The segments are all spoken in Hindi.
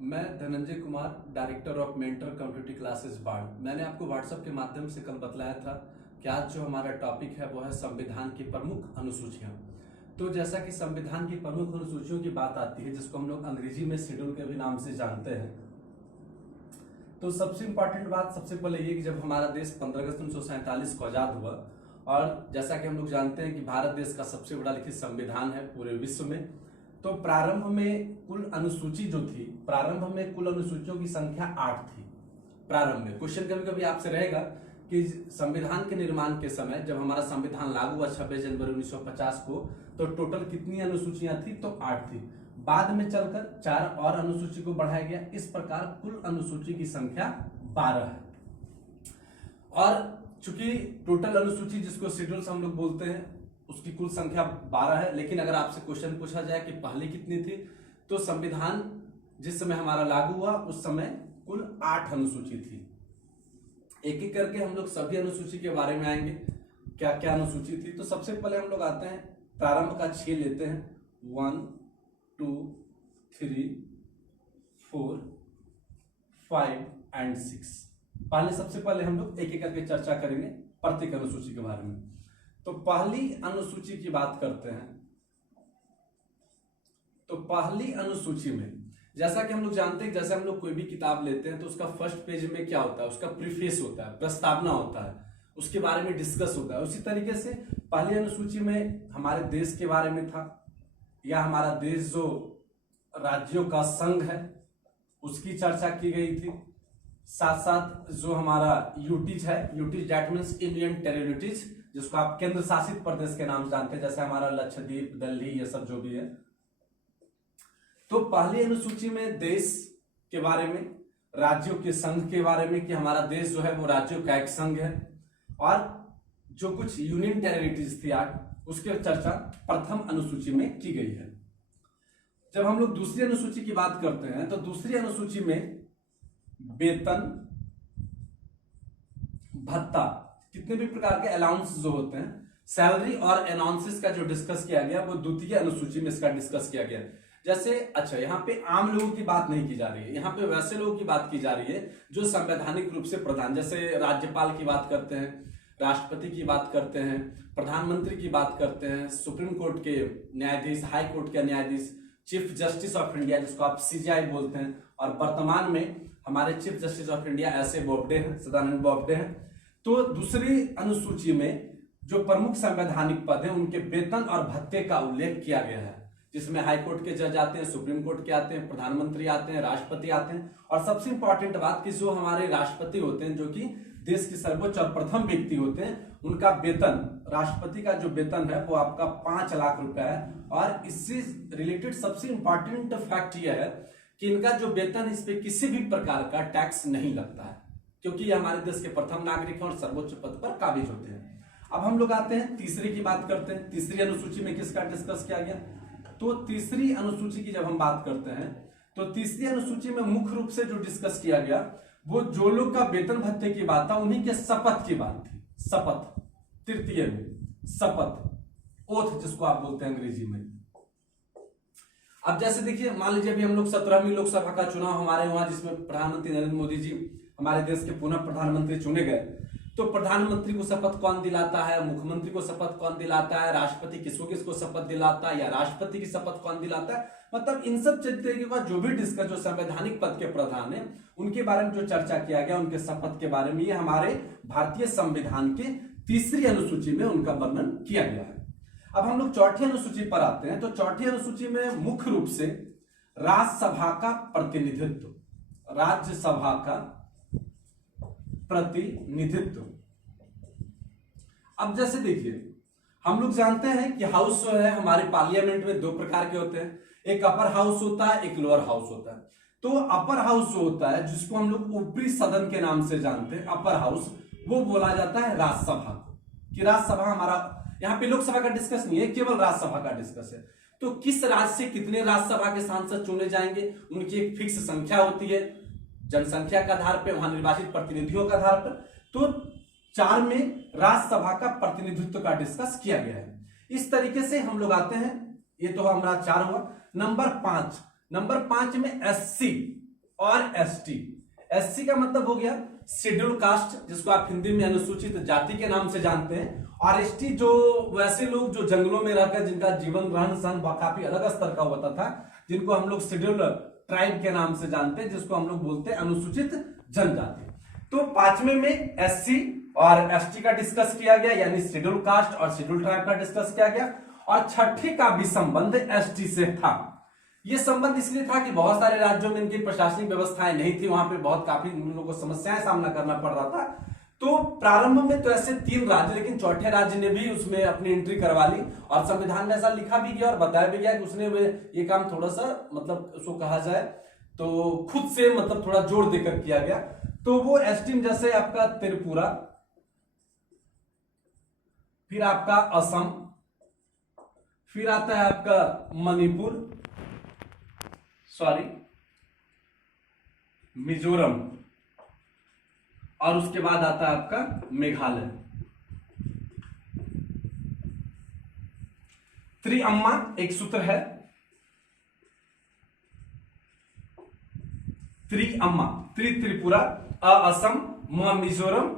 मैं Dhananjay Kumar, director of mentor community classes बाढ़। मैंने आपको व्हाट्सएप के माध्यम से कल बतलाया था कि आज जो हमारा टॉपिक है वो है संविधान की प्रमुख अनुसूचियां। तो जैसा कि संविधान की प्रमुख अनुसूचियों की बात आती है, जिसको हम लोग अंग्रेजी में शेड्यूल के भी नाम से जानते हैं, तो सबसे इम्पोर्टेंट बात सबसे पहले ये कि जब हमारा देश 15 अगस्त 1947 को आजाद हुआ, और जैसा कि हम लोग जानते हैं कि भारत देश का सबसे बड़ा लिखित संविधान है पूरे विश्व में, तो प्रारंभ में कुल अनुसूची जो थी, प्रारंभ में कुल अनुसूचियों की संख्या 8 थी। प्रारंभ में क्वेश्चन कभी कभी आपसे रहेगा कि संविधान के निर्माण के समय जब हमारा संविधान लागू हुआ 26 जनवरी 1950 को, तो टोटल कितनी अनुसूचियां थी? तो 8 थी। बाद में चलकर 4 और अनुसूची को बढ़ाया गया। इस प्रकार कुल अनुसूची की संख्या 12 है। और चूंकि टोटल अनुसूची जिसको शेड्यूल्स हम लोग बोलते हैं, उसकी कुल संख्या 12 है। लेकिन अगर आपसे क्वेश्चन पूछा जाए कि पहले कितनी थी, तो संविधान जिस समय हमारा लागू हुआ उस समय कुल 8 अनुसूची थी। एक एक करके हम लोग सभी अनुसूची के बारे में आएंगे, क्या क्या अनुसूची थी। तो सबसे पहले हम लोग आते हैं, प्रारंभ का 6 लेते हैं, 1 2 3 4 5 एंड 6। पहले सबसे पहले हम लोग एक एक करके चर्चा करेंगे प्रत्येक अनुसूची के बारे में। तो पहली अनुसूची की बात करते हैं। तो पहली अनुसूची में जैसा कि हम लोग जानते हैं, जैसे हम लोग कोई भी किताब लेते हैं तो उसका फर्स्ट पेज में क्या होता है? उसका प्रीफेस होता है, प्रस्तावना होता है, उसके बारे में डिस्कस होता है। उसी तरीके से पहली अनुसूची में हमारे देश के बारे में था, या हमारा देश जो राज्यों का संघ है उसकी चर्चा की गई थी। साथ साथ जो हमारा यूटीज है, UTs that means Indian territories, जिसको आप केंद्र शासित प्रदेश के नाम से जानते हैं, जैसे हमारा लक्षद्वीप, दिल्ली, ये सब जो भी है। तो पहली अनुसूची में देश के बारे में, राज्यों के संघ के बारे में, कि हमारा देश जो है वो राज्यों का एक संघ है, और जो कुछ यूनियन टेरिटरीज थी 8, उसकी चर्चा प्रथम अनुसूची में की गई है। जब हम लोग दूसरी अनुसूची की बात करते हैं, तो दूसरी अनुसूची में वेतन, भत्ता, कितने भी प्रकार के अलाउंस जो होते हैं, सैलरी और अनाउंसेस का जो डिस्कस किया गया वो द्वितीय अनुसूची में इसका डिस्कस किया गया। जैसे अच्छा, यहाँ पे आम लोगों की बात नहीं की जा रही है, यहाँ पे वैसे लोगों की बात की जा रही है जो संवैधानिक रूप से प्रधान, जैसे राज्यपाल की बात करते हैं, राष्ट्रपति की बात करते हैं, प्रधानमंत्री की बात करते हैं, सुप्रीम कोर्ट के न्यायाधीश, हाई कोर्ट के न्यायाधीश, चीफ जस्टिस ऑफ इंडिया जिसको आप सीजेआई बोलते हैं, और वर्तमान में हमारे चीफ जस्टिस ऑफ इंडिया ऐसे बोबडे हैं, सदानंद बोबडे हैं। तो दूसरी अनुसूची में जो प्रमुख संवैधानिक पद हैं उनके वेतन और भत्ते का उल्लेख किया गया है, जिसमें हाई कोर्ट के जज आते हैं, सुप्रीम कोर्ट के आते हैं, प्रधानमंत्री आते हैं, राष्ट्रपति आते हैं। और सबसे इंपॉर्टेंट बात कि जो हमारे राष्ट्रपति होते हैं, जो कि देश के सर्वोच्च और प्रथम व्यक्ति होते हैं, उनका वेतन, राष्ट्रपति का जो वेतन है वो आपका 5 लाख रुपए है। और इससे रिलेटेड सबसे इंपॉर्टेंट फैक्ट यह है कि इनका जो वेतन है, इस पे किसी भी प्रकार का टैक्स नहीं लगता है, क्योंकि ये हमारे देश के प्रथम नागरिक हैं और सर्वोच्च पद पर काबिज होते हैं। अब हम लोग आते हैं तीसरी की बात करते हैं। तीसरी अनुसूची में किसका डिस्कस किया गया? तो तीसरी अनुसूची की जब हम बात करते हैं, तो तीसरी अनुसूची में मुख्य रूप से जो डिस्कस किया गया वो जो लोग का वेतन भत्ते की बात था, उन्हीं के शपथ की बात थी। शपथ, तृतीय में शपथ, ओथ जिसको आप बोलते हैं अंग्रेजी में। अब जैसे देखिए, मान लीजिए अभी हम लोग 17वीं लोकसभा का चुनाव हमारे वहां, जिसमें प्रधानमंत्री नरेंद्र मोदी जी हमारे देश के पुनः प्रधानमंत्री चुने गए, तो प्रधानमंत्री को शपथ कौन दिलाता है, मुख्यमंत्री को शपथ कौन दिलाता है, राष्ट्रपति किसको किसको शपथ दिलाता है, या राष्ट्रपति की शपथ कौन दिलाता है, मतलब इन सब तरीके के बाद जो भी डिस्कस, जो संवैधानिक पद के प्रधान है उनके बारे में जो चर्चा किया गया, उनके शपथ के बारे में, ये हमारे भारतीय संविधान के तीसरी अनुसूची में उनका वर्णन किया गया है। अब हम लोग चौथी अनुसूची पर आते हैं। तो चौथी अनुसूची में मुख्य रूप से राज्यसभा का प्रतिनिधित्व, राज्यसभा का प्रतिनिधित्व। अब जैसे देखिए, हम लोग जानते हैं कि हाउस जो है हमारे पार्लियामेंट में 2 प्रकार के होते हैं, एक अपर हाउस होता है, एक लोअर हाउस होता है। तो अपर हाउस जो होता है, जिसको हम लोग ऊपरी सदन के नाम से जानते हैं, अपर हाउस, वो बोला जाता है राज्यसभा को, कि राज्यसभा हमारा, यहाँ पे लोकसभा का डिस्कस नहीं है, केवल राज्यसभा का डिस्कस है। तो किस राज्य से कितने राज्यसभा के सांसद चुने जाएंगे, उनकी एक फिक्स संख्या होती है, जनसंख्या के आधार पर, वहां निर्वाचित प्रतिनिधियों के आधार पर। तो 4 में राज्यसभा का प्रतिनिधित्व का डिस्कस किया गया है। इस तरीके से हम लोग आते हैं, ये तो हमारा 4 हुआ। नंबर 5 में एससी और एसटी। एससी का मतलब हो गया शेड्यूल कास्ट, जिसको आप हिंदी में अनुसूचित जाति के नाम से जानते हैं। और एसटी जो वैसे लोग जो जंगलों में रहकर जिनका जीवन रहन सहन काफी अलग स्तर का होता था, जिनको हम लोग शेड्यूल ट्राइब के नाम से जानते हैं, जिसको हम लोग बोलते हैं अनुसूचित जनजाति। तो पांचवें में एससी और एसटी का डिस्कस किया गया, यानी शेड्यूल कास्ट और शेड्यूल ट्राइब का डिस्कस किया गया। और छठे का भी संबंध एसटी से था। यह संबंध इसलिए था कि बहुत सारे राज्यों में इनकी प्रशासनिक व्यवस्थाएं नहीं थी, वहां पे बहुत काफी उन लोगों को समस्याएं सामना करना पड़ रहा था। तो प्रारंभ में तो ऐसे 3 राज्य, लेकिन चौथे राज्य ने भी उसमें अपनी एंट्री करवा ली और संविधान में ऐसा लिखा भी गया और बताया भी गया कि उसने ये काम थोड़ा सा मतलब उसको कहा जाए तो खुद से मतलब थोड़ा जोर देकर किया गया। तो वो एसटी जैसे आपका त्रिपुरा, फिर आपका असम, फिर आता है आपका मणिपुर, मिजोरम, और उसके बाद आता है आपका मेघालय। त्रिअम्मा एक सूत्र है, त्रिअम्मा, त्रिपुरा, असम, मिजोरम,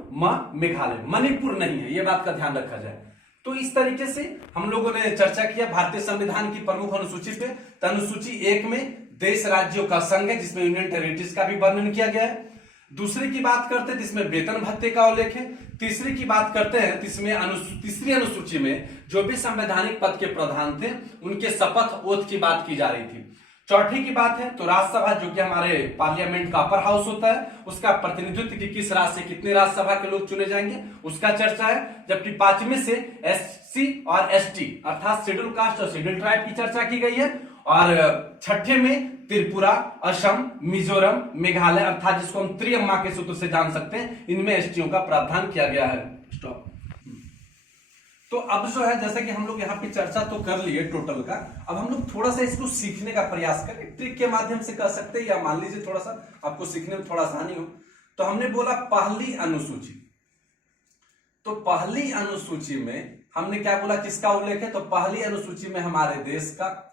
मेघालय, मणिपुर नहीं है, यह बात का ध्यान रखा जाए। तो इस तरीके से हम लोगों ने चर्चा किया भारतीय संविधान की प्रमुख अनुसूची पे। तो अनुसूची 1 में देश राज्यों का संघ है, जिसमें यूनियन टेरिटरीज का भी वर्णन किया गया है। दूसरे की बात करते हैं जिसमें वेतन भत्ते का उल्लेख है। तीसरी की बात करते हैं जिसमें तीसरी अनुसूची में जो भी संवैधानिक पद के प्रधान थे उनके शपथ ओथ की बात की जा रही थी। चौथी की बात है तो राज्यसभा, जो कि हमारे पार्लियामेंट का अपर हाउस होता है, उसका प्रतिनिधित्व कि किस राज्य से कितने राज्यसभा के लोग चुने जाएंगे उसका चर्चा है। जबकि 5वें से एससी और एसटी अर्थात शेड्यूल कास्ट और शेड्यूल ट्राइब की चर्चा की गई है। और छठे में त्रिपुरा, असम, मिजोरम, मेघालय अर्थात जिसको हम त्रिअम्मा के सूत्र से जान सकते हैं, इनमें एसटीओ का प्रावधान किया गया है। स्टॉप। तो अब जो है जैसे कि हम लोग यहाँ पे चर्चा तो कर लिए टोटल का, अब हम लोग थोड़ा सा इसको सीखने का प्रयास करें, ट्रिक के माध्यम से कर सकते हैं, या मान लीजिए थोड़ा सा आपको सीखने में थोड़ा आसानी हो। तो हमने बोला पहली अनुसूची, तो पहली अनुसूची में हमने क्या बोला, किसका उल्लेख है, तो पहली अनुसूची में हमारे देश का,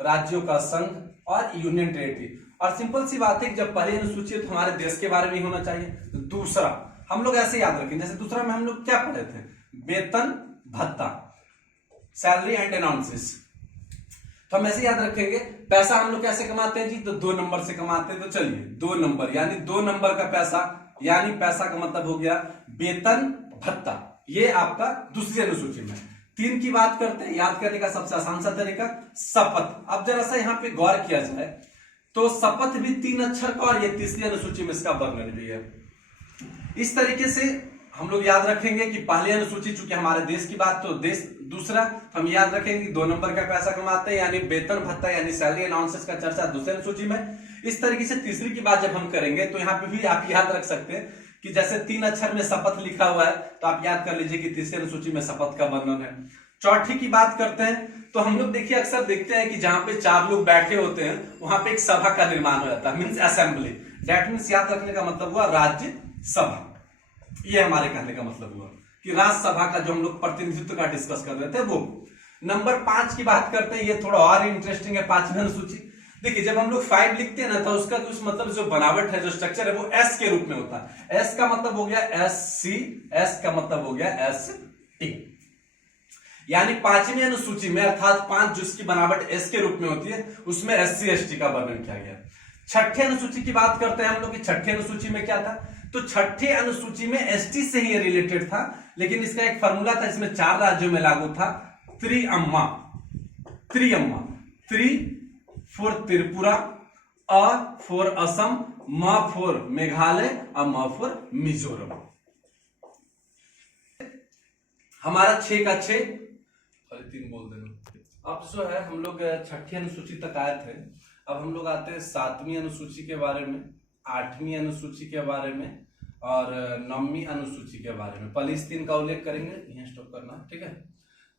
राज्यों का संघ और यूनियन टेरिटरी। और सिंपल सी बात है कि जब पहली अनुसूची है तो हमारे देश के बारे में ही होना चाहिए। दूसरा हम लोग ऐसे याद रखें, जैसे दूसरा में हम लोग क्या पढ़े थे, वेतन भत्ता, सैलरी एंड अनाउंसेस। तो हम ऐसे याद रखेंगे, पैसा हम लोग कैसे कमाते हैं जी, तो 2 नंबर से कमाते हैं। तो चलिए 2 नंबर, यानी 2 नंबर का पैसा, यानी पैसा का मतलब हो गया वेतन भत्ता, ये आपका दूसरी अनुसूची में। 3 की बात करते हैं, याद करने का सबसे आसान सा तरीका शपथ। अब जरा सा यहाँ पे गौर किया जाए तो शपथ भी 3 अक्षर का, और ये तीसरी अनुसूची में इसका वर्णन भी है। इस तरीके से हम लोग याद रखेंगे कि पहली अनुसूची चूंकि हमारे देश की बात, तो देश। दूसरा हम याद रखेंगे कि 2 नंबर का पैसा कमाते हैं, यानी वेतन भत्ता यानी सैलरी अनाउंसेस का चर्चा दूसरी अनुसूची में। इस तरीके से तीसरी की बात जब हम करेंगे तो यहाँ पे भी आप याद रख सकते हैं कि जैसे 3 अक्षर में शपथ लिखा हुआ है, तो आप याद कर लीजिए कि तीसरी अनुसूची में शपथ का वर्णन है। चौथी की बात करते हैं तो हम लोग देखिए अक्सर देखते हैं कि जहां पे 4 लोग बैठे होते हैं वहां पे एक सभा का निर्माण हो जाता है, मीन्स असेंबली। दैट मीन्स याद रखने का मतलब हुआ राज्य सभा। ये हमारे कहने का मतलब हुआ कि राज्यसभा का जो हम लोग प्रतिनिधित्व का डिस्कस कर रहे थे वो। नंबर 5 की बात करते हैं, ये थोड़ा और इंटरेस्टिंग है, 5वीं अनुसूची। देखिए जब हम लोग 5 लिखते हैं ना, तो उसका कुछ मतलब जो बनावट है, जो स्ट्रक्चर है, वो एस के रूप में होता है। एस का मतलब हो गया एस सी, एस का मतलब हो गया एस टी, यानी 5वीं अनुसूची में अर्थात 5 जिसकी बनावट एस के रूप में होती है, उसमें एससी एसटी का वर्णन किया गया। छठे अनुसूची की बात करते हैं हम लोग कि छठे अनुसूची में क्या था, तो छठे अनुसूची में एसटी से ही रिलेटेड था, लेकिन इसका एक फॉर्मूला था, इसमें 4 राज्यों में लागू था, त्रिअम्मा। त्रिअम्मा, त्रि फॉर त्रिपुरा, अ फॉर असम, म फॉर मेघालय और म फॉर मिजोरम। हमारा 6 का 6, 3 बोल देना। अब जो है हम लोग छठी अनुसूची तक आए थे। अब हम लोग आते हैं 7वीं अनुसूची के बारे में, 8वीं अनुसूची के बारे में और 9वीं अनुसूची के बारे में। पहले इस 3 का उल्लेख करेंगे, यहाँ स्टॉप करना, ठीक है।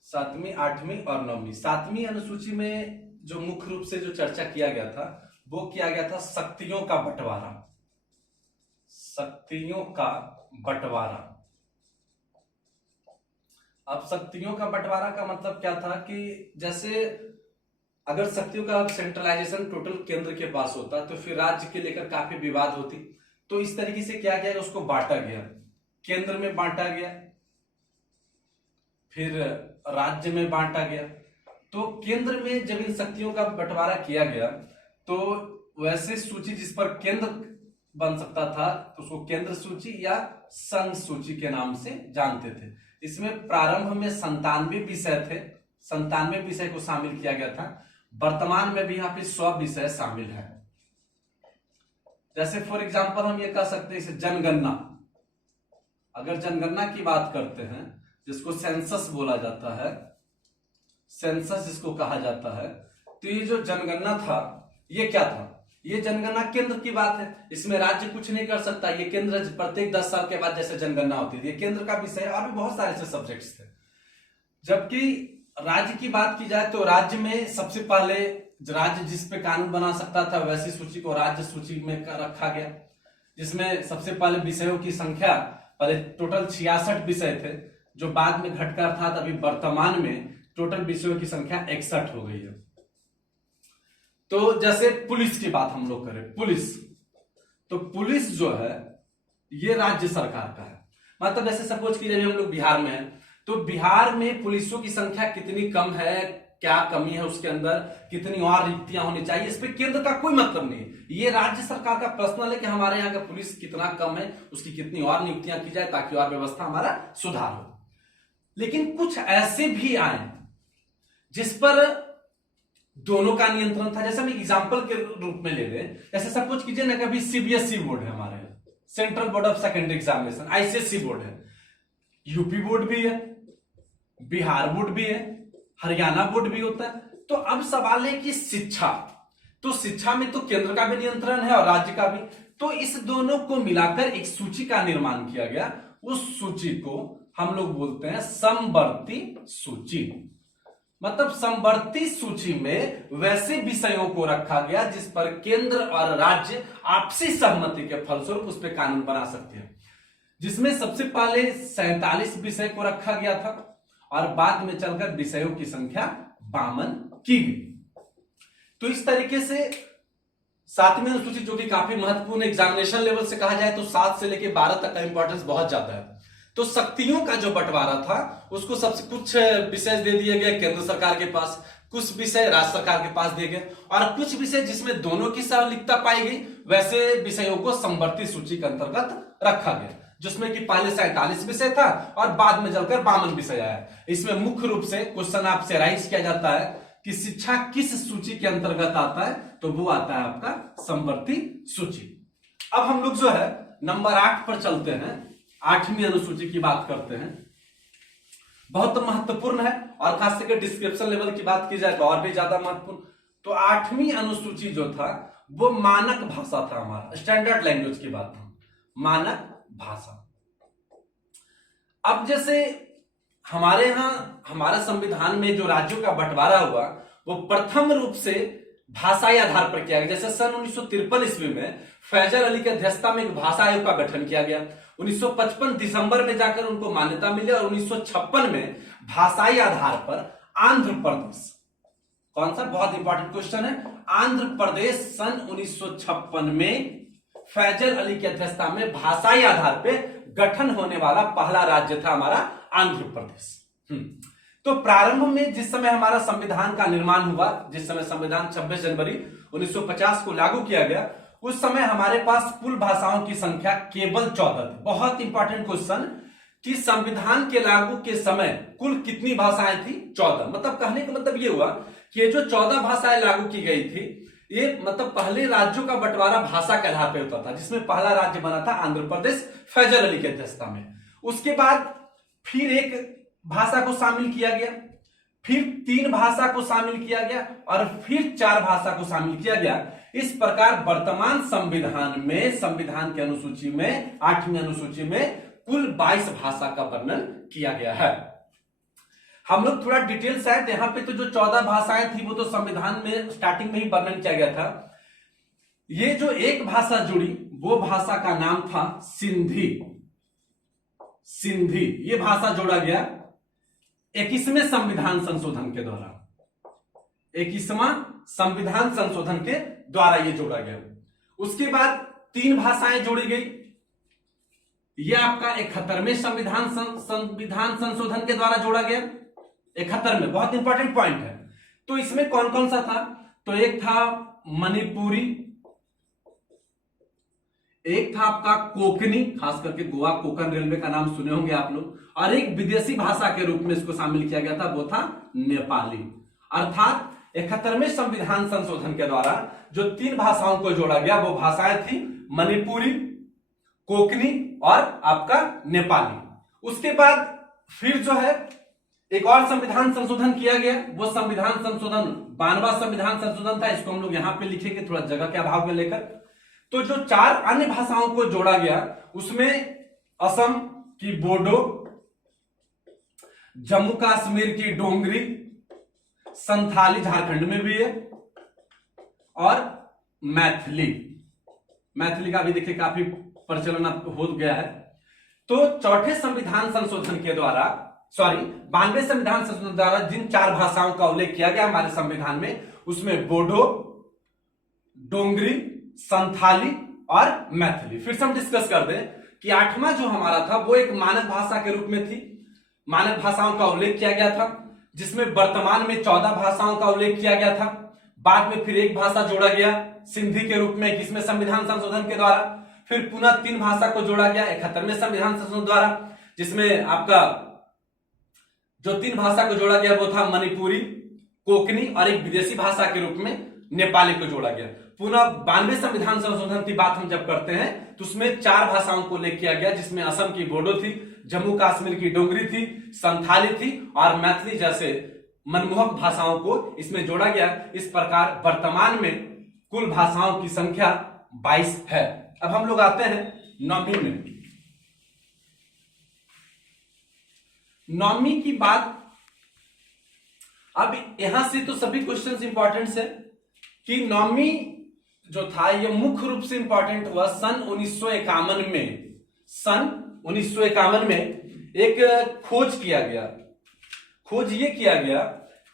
7वीं, 8वीं और 9वीं। 7वीं अनुसूची में जो मुख्य रूप से जो चर्चा किया गया था वो किया गया था शक्तियों का बंटवारा। शक्तियों का बंटवारा। अब शक्तियों का बंटवारा का मतलब क्या था कि जैसे अगर शक्तियों का सेंट्रलाइजेशन टोटल केंद्र के पास होता तो फिर राज्य के लेकर काफी विवाद होती। तो इस तरीके से क्या गया, उसको बांटा गया, केंद्र में बांटा गया, फिर राज्य में बांटा गया। तो केंद्र में जब इन शक्तियों का बंटवारा किया गया तो वैसे सूची जिस पर केंद्र बन सकता था तो उसको केंद्र सूची या संघ सूची के नाम से जानते थे। इसमें प्रारंभ में 97 विषय थे, 97 विषय को शामिल किया गया था। वर्तमान में भी यहाँ पे 100 विषय शामिल है। जैसे फॉर एग्जांपल हम ये कह सकते हैं इसे जनगणना। अगर जनगणना की बात करते हैं जिसको सेंसस बोला जाता है, सेंसस जिसको कहा जाता है, तो ये जो जनगणना था ये क्या था, ये जनगणना केंद्र की बात है। इसमें राज्य कुछ नहीं कर सकता। ये केंद्र प्रत्येक 10 साल के बाद जैसे जनगणना होती थी, ये केंद्र का विषय है। और भी बहुत सारे ऐसे सब्जेक्ट्स थे। जबकि राज्य की बात की जाए तो राज्य में सबसे पहले राज्य जिस पे कानून बना सकता था वैसी सूची को राज्य सूची में रखा गया, जिसमें सबसे पहले विषयों की संख्या पहले टोटल 66 विषय थे जो बाद में घटकर अर्थात अभी वर्तमान में टोटल विषयों की संख्या 61 हो गई है। तो जैसे पुलिस की बात हम लोग करें, पुलिस, तो पुलिस जो है ये राज्य सरकार का है। मतलब जैसे सपोज कीजिए हम लोग बिहार में हैं तो बिहार में पुलिसों की संख्या कितनी कम है, क्या कमी है उसके अंदर, कितनी और रिक्तियां होनी चाहिए, इस पे केंद्र का कोई मतलब नहीं है। ये राज्य सरकार का पर्सनल है कि हमारे यहाँ का पुलिस कितना कम है, उसकी कितनी और नियुक्तियां की जाए ताकि और व्यवस्था हमारा सुधार हो। लेकिन कुछ ऐसे भी आए जिस पर दोनों का नियंत्रण था। जैसे हम एग्जाम्पल के रूप में ले लें, जैसे सपोज कीजिए ना कभी सीबीएसई बोर्ड है हमारे यहाँ, central board of secondary examination, ICSE board है, यूपी बोर्ड भी है, बिहार बोर्ड भी है, हरियाणा बोर्ड भी होता है। तो अब सवाल है कि शिक्षा, तो शिक्षा में तो केंद्र का भी नियंत्रण है और राज्य का भी। तो इस दोनों को मिलाकर एक सूची का निर्माण किया गया। उस सूची को हम लोग बोलते हैं समवर्ती सूची। मतलब समवर्ती सूची में वैसे विषयों को रखा गया जिस पर केंद्र और राज्य आपसी सहमति के फलस्वरूप उस पर कानून बना सकते हैं। जिसमें सबसे पहले 47 विषय को रखा गया था और बाद में चलकर विषयों की संख्या 52 की गई। तो इस तरीके से 7वीं अनुसूची जो कि काफी महत्वपूर्ण एग्जामिनेशन लेवल से कहा जाए तो 7 से लेकर 12 तक का इंपॉर्टेंस बहुत ज्यादा है। तो शक्तियों का जो बंटवारा था उसको सबसे कुछ विषय दे दिए गए केंद्र सरकार के पास, कुछ विषय राज्य सरकार के पास दिए गए और कुछ विषय जिसमें दोनों की सहमति पाई गई वैसे विषयों को समवर्ती सूची के अंतर्गत रखा गया, जिसमें कि पहले 47 विषय था और बाद में चलकर 52 विषय आया। इसमें मुख्य रूप से क्वेश्चन आपसे राइज किया जाता है कि शिक्षा किस सूची के अंतर्गत आता है, तो वो आता है आपका समवर्ती सूची। अब हम लोग जो है नंबर 8 पर चलते हैं, 8वीं अनुसूची की बात करते हैं। बहुत महत्वपूर्ण है और खास करके डिस्क्रिप्शन लेवल की बात की जाए तो और भी ज्यादा महत्वपूर्ण। तो 8वीं अनुसूची जो था वो मानक भाषा था, हमारा स्टैंडर्ड लैंग्वेज की बात था, मानक भाषा। अब जैसे हमारे यहां हमारा संविधान में जो राज्यों का बंटवारा हुआ वो प्रथम रूप से भाषाई आधार पर किया गया। जैसे सन 1953 ईस्वी में फैजल अली की अध्यक्षता में एक भाषा आयोग का गठन किया गया। 1955 दिसंबर में जाकर उनको मान्यता मिली और 1956 में भाषाई आधार पर आंध्र प्रदेश, कौन सा बहुत इंपॉर्टेंट क्वेश्चन है, आंध्र प्रदेश सन 1956 में फैजल अली की अध्यक्षता में भाषाई आधार पर गठन होने वाला पहला राज्य था हमारा आंध्र प्रदेश। तो प्रारंभ में जिस समय हमारा संविधान का निर्माण हुआ, जिस समय संविधान 26 जनवरी 1950 को लागू किया गया, उस समय हमारे पास कुल भाषाओं की संख्या केवल 14 थी। बहुत इंपॉर्टेंट क्वेश्चन कि संविधान के लागू के समय कुल कितनी भाषाएं थी, 14। मतलब कहने का मतलब ये हुआ कि ये जो 14 भाषाएं लागू की गई थी ये मतलब पहले राज्यों का बंटवारा भाषा के आधार पर होता था, जिसमें पहला राज्य बना था आंध्र प्रदेश फैजल अली की अध्यक्षता में। उसके बाद फिर एक भाषा को शामिल किया गया, फिर 3 भाषा को शामिल किया गया और फिर 4 भाषा को शामिल किया गया। इस प्रकार वर्तमान संविधान में, संविधान की अनुसूची में, 8वीं अनुसूची में कुल 22 भाषा का वर्णन किया गया है। हम लोग थोड़ा डिटेल से आए, यहाँ पे तो जो 14 भाषाएं थी वो तो संविधान में स्टार्टिंग में ही वर्णन किया गया था। ये जो एक भाषा जुड़ी वो भाषा का नाम था सिंधी। सिंधी ये भाषा जोड़ा गया 21वें संविधान संशोधन के दौरान। 21वां संविधान संशोधन के द्वारा ये जोड़ा गया। उसके बाद 3 भाषाएं जोड़ी गई। ये आपका 71वें संविधान संशोधन के द्वारा जोड़ा गया। 71 में बहुत इंपॉर्टेंट पॉइंट है। तो इसमें कौन कौन सा था? तो एक था मणिपुरी, एक था आपका कोंकणी, खास करके गोवा कोंकण रेलवे का नाम सुने होंगे आप लोग, और एक विदेशी भाषा के रूप में इसको शामिल किया गया था, वो था नेपाली। अर्थात 71वें संविधान संशोधन के द्वारा जो 3 भाषाओं को जोड़ा गया वो भाषाएं थी मणिपुरी, कोंकणी और आपका नेपाली। उसके बाद फिर जो है एक और संविधान संशोधन किया गया। वो संविधान संशोधन 92वां संविधान संशोधन था। इसको हम लोग यहां पे लिखेंगे थोड़ा जगह के अभाव में लेकर। तो जो 4 अन्य भाषाओं को जोड़ा गया उसमें असम की बोडो, जम्मू कश्मीर की डोंगरी, संथाली झारखंड में भी है, और मैथिली का भी देखिए काफी प्रचलन हो गया है। तो चौथे संविधान संशोधन के द्वारा 92वें संविधान संशोधन द्वारा जिन 4 भाषाओं का उल्लेख किया गया हमारे संविधान में, उसमें बोडो, डोंगरी, संथाली और मैथिली। फिर से हम डिस्कस कर दें कि 8वां जो हमारा था वो एक मानक भाषा के रूप में थी। मानक भाषाओं का उल्लेख किया गया था, जिसमें वर्तमान में 14 भाषाओं का उल्लेख किया गया था। बाद में फिर एक भाषा जोड़ा गया सिंधी के रूप में 21वें संविधान संशोधन के द्वारा। फिर पुनः 3 भाषा को जोड़ा गया 71वें संविधान संशोधन द्वारा, जिसमें आपका जो 3 भाषा को जोड़ा गया वो था मणिपुरी, कोंकणी और एक विदेशी भाषा के रूप में नेपाली को जोड़ा गया। पुनः 92वें संविधान संशोधन की बात हम जब करते हैं तो उसमें 4 भाषाओं को उल्लेख किया गया, जिसमें असम की बोडो थी, जम्मू कश्मीर की डोगरी थी, संथाली थी और मैथिली जैसे मनमोहक भाषाओं को इसमें जोड़ा गया। इस प्रकार वर्तमान में कुल भाषाओं की संख्या 22 है। अब हम लोग आते हैं 9वीं में। 9वीं की बात, अब यहां से तो सभी क्वेश्चंस इंपॉर्टेंट है कि 9वीं जो था ये मुख्य रूप से इंपॉर्टेंट हुआ सन 1951 में। सन 1951 में एक खोज किया गया। खोज ये किया गया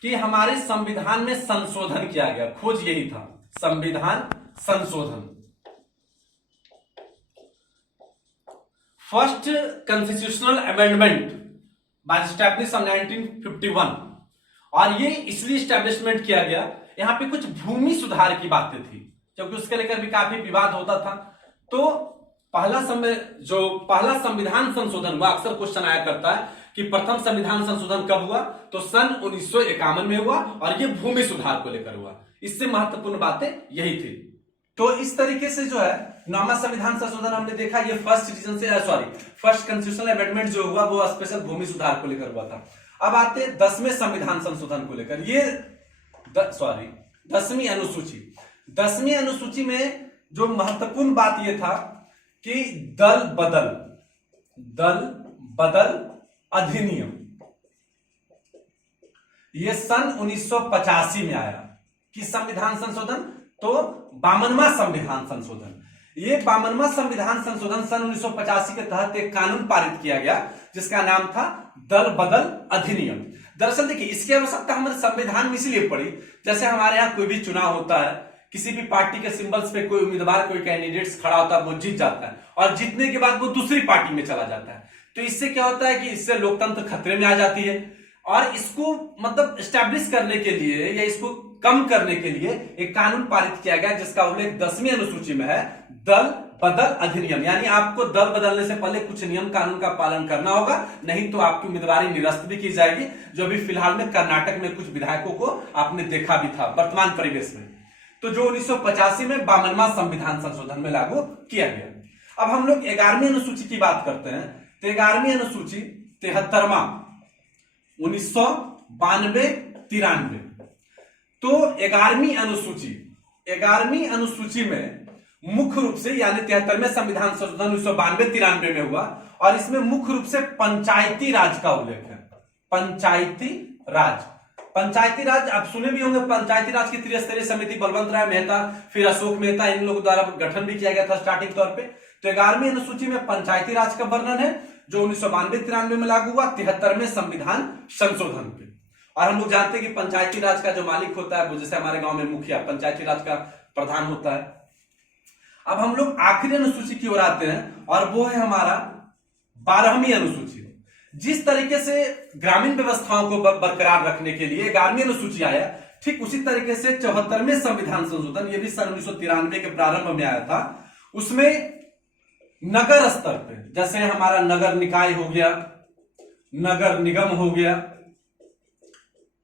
कि हमारे संविधान में संशोधन किया गया। खोज यही था, संविधान संशोधन। First constitutional amendment by establish in 1951। और ये इसलिए एस्टैब्लिशमेंट किया गया, यहां पे कुछ भूमि सुधार की बातें थी, क्योंकि उसके लेकर भी काफी विवाद होता था। तो पहला संविधान संशोधन हुआ। अक्सर क्वेश्चन आया करता है कि प्रथम संविधान संशोधन कब हुआ, तो सन 1951 में हुआ और ये भूमि सुधार को लेकर हुआ। इससे महत्वपूर्ण बातें यही थी। तो इस तरीके से जो है 9वां संविधान संशोधन हमने देखा, ये फर्स्ट कॉन्स्टिट्यूशनल अमेंडमेंट जो हुआ वो स्पेशल भूमि सुधार को लेकर हुआ था। अब आते 10वें संविधान संशोधन को लेकर। ये 10वीं अनुसूची। 10वीं अनुसूची में जो महत्वपूर्ण बात यह था कि दल बदल अधिनियम, यह सन 1985 में आया। किस संविधान संशोधन? तो 52वां संविधान संशोधन। ये 52वां संविधान संशोधन सन 1985 के तहत एक कानून पारित किया गया जिसका नाम था दल बदल अधिनियम। दरअसल देखिए, इसकी आवश्यकता हमारे संविधान में इसलिए पड़ी, जैसे हमारे यहाँ कोई भी चुनाव होता है, किसी भी पार्टी के सिंबल्स पे कोई उम्मीदवार, कोई कैंडिडेट्स खड़ा होता है, वो जीत जाता है और जीतने के बाद वो दूसरी पार्टी में चला जाता है। तो इससे क्या होता है कि इससे लोकतंत्र खतरे में आ जाती है। और इसको मतलब एस्टैब्लिश करने के लिए या इसको कम करने के लिए एक कानून पारित किया गया जिसका उल्लेख 10वीं अनुसूची में है, दल बदल अधिनियम। यानी आपको दल बदलने से पहले कुछ नियम कानून का पालन करना होगा, नहीं तो आपकी उम्मीदवारी निरस्त भी की जाएगी। जो अभी फिलहाल में कर्नाटक में कुछ विधायकों को आपने देखा भी था वर्तमान परिवेश में। तो जो 1985 में 52वां संविधान संशोधन में लागू किया गया। अब हम लोग 11वीं अनुसूची की बात करते हैं। तो 11वीं अनुसूची 73वां 1992-93। तो 11वीं अनुसूची में मुख्य रूप से यानी 73वें संविधान संशोधन 1992-93 में हुआ और इसमें मुख्य रूप से पंचायती राज का उल्लेख है। पंचायती राज आप सुने भी होंगे। पंचायती राज की त्रिस्तरीय समिति बलवंत राय मेहता, फिर अशोक मेहता, इन लोगों द्वारा गठन भी किया गया था स्टार्टिंग तौर पे। तो 11वीं अनुसूची में पंचायती राज का वर्णन है जो 1992-93 में लागू हुआ 73वें संविधान संशोधन पे। और हम लोग जानते हैं कि पंचायती राज का जो मालिक होता है वो जैसे हमारे गांव में मुखिया पंचायती राज का प्रधान होता है। अब हम लोग आखिरी अनुसूची की ओर आते हैं और वो है हमारा 12वीं अनुसूची। जिस तरीके से ग्रामीण व्यवस्थाओं को बरकरार रखने के लिए 11वीं अनुसूची आया, ठीक उसी तरीके से 74वें संविधान संशोधन, ये भी सन 1993 के प्रारंभ में आया था। उसमें नगर स्तर पे जैसे हमारा नगर निकाय हो गया, नगर निगम हो गया,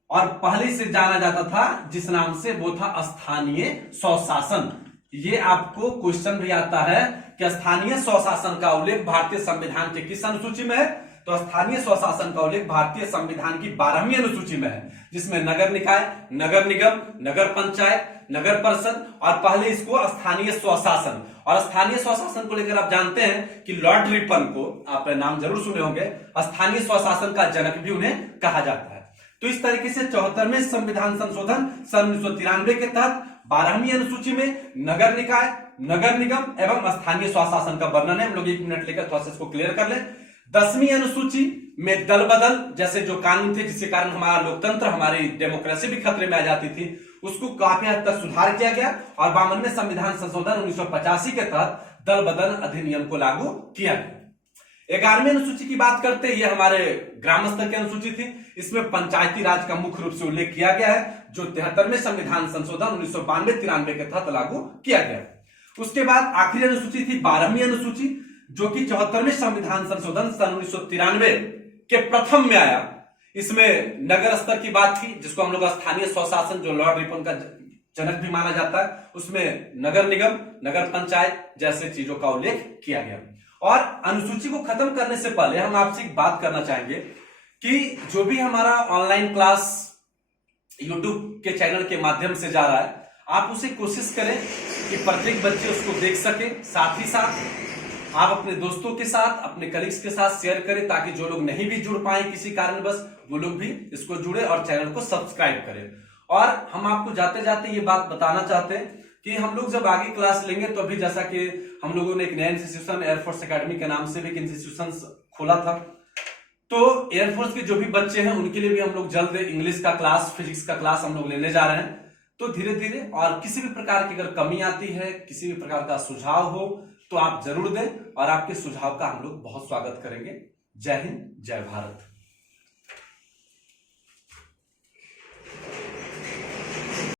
और पहले से जाना जाता था जिस नाम से वो था स्थानीय स्वशासन। ये आपको क्वेश्चन भी आता है कि स्थानीय स्वशासन का उल्लेख भारतीय संविधान के किस अनुसूची में है? तो स्थानीय स्वशासन का उल्लेख भारतीय संविधान की 12वीं अनुसूची में है, जिसमें नगर निकाय, नगर निगम, नगर पंचायत, नगर परिषद और पहले इसको स्थानीय स्वशासन। और स्थानीय स्वशासन को लेकर आप जानते हैं कि लॉर्ड रिपन को आप नाम जरूर सुने होंगे, स्थानीय स्वशासन का जनक भी उन्हें कहा जाता है। तो इस तरीके से 74वें संविधान संशोधन सन 1993 के तहत 12वीं अनुसूची में नगर निकाय, नगर निगम एवं स्थानीय स्वशासन का वर्णन है। हम लोग 1 मिनट लेकर थोड़ा सा इसको क्लियर कर ले। 10वीं अनुसूची में दल बदल जैसे जो कानून थे जिसके कारण हमारा लोकतंत्र, हमारी डेमोक्रेसी भी खतरे में आ जाती थी, उसको काफी हद तक सुधार किया गया और 52वें संविधान संशोधन 1985 के तहत दल बदल अधिनियम को लागू किया गया। 11वीं अनुसूची की बात करते हैं, ये हमारे ग्राम स्तर की अनुसूची थी। इसमें पंचायती राज का मुख्य रूप से उल्लेख किया गया है, जो 73वें संविधान संशोधन 1992-93 के तहत लागू किया गया। उसके बाद आखिरी अनुसूची थी 12वीं अनुसूची, जो कि 74वें संविधान संशोधन सन 1993 के प्रथम में आया। इसमें नगर स्तर की बात थी, जिसको हम लोग स्थानीय स्वशासन, जो लॉर्ड रिपन का जनक भी माना जाता है, उसमें नगर निगम, नगर पंचायत जैसे चीजों का उल्लेख किया गया। और अनुसूची को खत्म करने से पहले हम आपसे एक बात करना चाहेंगे कि जो भी हमारा ऑनलाइन क्लास यूट्यूब के चैनल के माध्यम से जा रहा है, आप उसे कोशिश करें कि प्रत्येक बच्चे उसको देख सके। साथ ही साथ आप अपने दोस्तों के साथ, अपने कलीग्स के साथ शेयर करें, ताकि जो लोग नहीं भी जुड़ पाए किसी कारणवश, वो लोग भी इसको जुड़े और चैनल को सब्सक्राइब करें। और हम आपको जाते जाते ये बात बताना चाहते हैं कि हम लोग जब आगे क्लास लेंगे तो अभी जैसा कि हम लोगों ने एक नया इंस्टीट्यूशन एयरफोर्स एकेडमी के नाम से भी एक इंस्टीट्यूशन खोला था, तो एयरफोर्स के जो भी बच्चे हैं उनके लिए भी हम लोग जल्द इंग्लिश का क्लास, फिजिक्स का क्लास हम लोग लेने जा रहे हैं। तो धीरे धीरे, और किसी भी प्रकार की अगर कमी आती है, किसी भी प्रकार का सुझाव हो तो आप जरूर दें, और आपके सुझाव का हम लोग बहुत स्वागत करेंगे। जय हिंद, जय भारत।